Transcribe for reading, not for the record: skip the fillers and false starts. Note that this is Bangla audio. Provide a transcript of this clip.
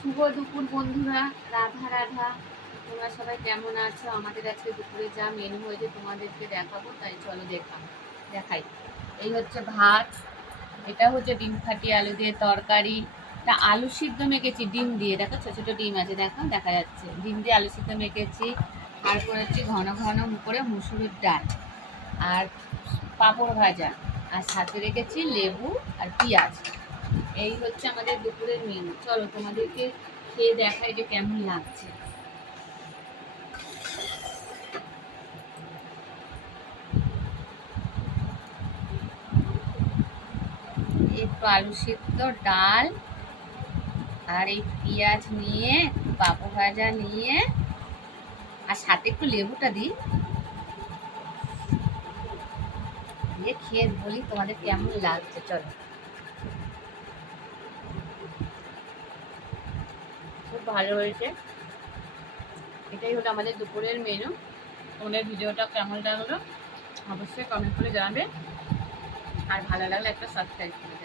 শুভ দুপুর বন্ধুরা, রাধা রাধা। তোমরা সবাই কেমন আছো? আমাদের আজকে দুপুরে যা মেনু হয়েছে তোমাদেরকে দেখাবো, তাই চলো দেখাই। এই হচ্ছে ভাত, এটা হচ্ছে ডিম ফাটিয়ে আলু দিয়ে তরকারি, তা আলু সিদ্ধ মেখেছি ডিম দিয়ে, দেখো ছোটো ছোটো ডিম আছে, দেখো দেখা যাচ্ছে, ডিম দিয়ে আলু সিদ্ধ মেখেছি। আর করেছি ঘন ঘন করে মুসুরির ডাল আর পাঁপড় ভাজা, আর সাথে রেখেছি লেবু আর পেঁয়াজ। এই হচ্ছে আমাদের দুপুরের মেনু। চলো তোমাদেরকে খেয়ে দেখাই যে কেমন লাগছে। একটু আলু সিদ্ধ, ডাল, আর এই পেঁয়াজ নিয়ে, পাঁপড় ভাজা নিয়ে, আর সাথে একটু লেবুটা দিই, দিয়ে খেয়ে বলি তোমাদের কেমন লাগছে। চলো, খুব ভালো হয়েছে। এটাই হলো আমাদের দুপুরের মেনু। তোমাদের ভিডিওটা কেমন লাগলো অবশ্যই কমেন্ট করে জানাবে, আর ভালো লাগলে একটা সাবস্ক্রাইব করবে।